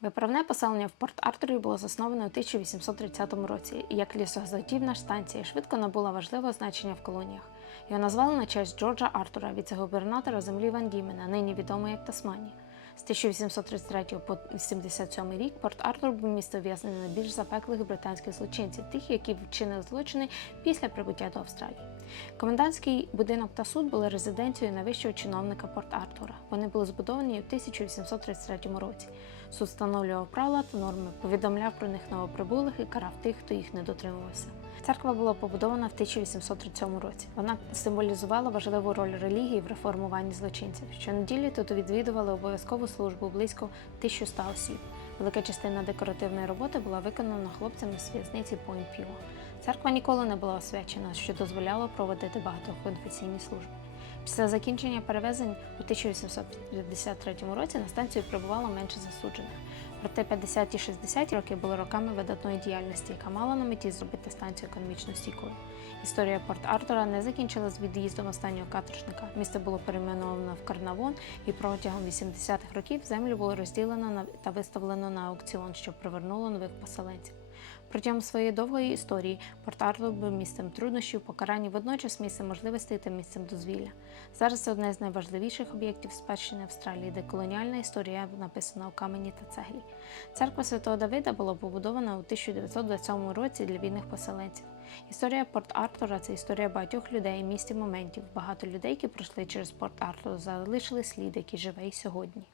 Виправне поселення в Порт Артурі було засноване у 1830 році, і як лісогазотівна станція швидко набула важливого значення в колоніях. Його назвали на честь Джорджа Артура, віце-губернатора землі Ван Дімена, нині відомої як Тасманія. З 1833 по 1977 рік Порт Артур був місто ув'язнення найбільш запеклих британських злочинців, тих, які вчинили злочини після прибуття до Австралії. Комендантський будинок та суд були резиденцією найвищого чиновника Порт Артура. Вони були збудовані у 1833 році. Суд встановлював правила та норми, повідомляв про них новоприбулих і карав тих, хто їх не дотримувався. Церква була побудована в 1837 році. Вона символізувала важливу роль релігії в реформуванні злочинців. Щонеділі тут відвідували обов'язкову службу близько 1100 осіб. Велика частина декоративної роботи була виконана хлопцями з в'язниці Пойнт Піо. Церква ніколи не була освячена, що дозволяло проводити багатоконфесійні служби. Після закінчення перевезень у 1853 році на станцію прибувало менше засуджених. Проте 50-60 роки були роками видатної діяльності, яка мала на меті зробити станцію економічно стійкою. Історія Порт Артура не закінчилась від'їздом останнього каторжника. Місто було перейменовано в Карнавон, і протягом 80-х років землю було розділено та виставлено на аукціон, що привернуло нових поселенців. Протягом своєї довгої історії Порт Артур був місцем труднощів, покарань водночас місцем можливостей та місцем дозвілля. Зараз це одне з найважливіших об'єктів спадщини Австралії, де колоніальна історія написана у камені та цеглі. Церква Святого Давида була побудована у 1927 році для вільних поселенців. Історія Порт Артура це історія багатьох людей, місць і моментів. Багато людей, які пройшли через Порт Артур, залишили слід, який живе і сьогодні.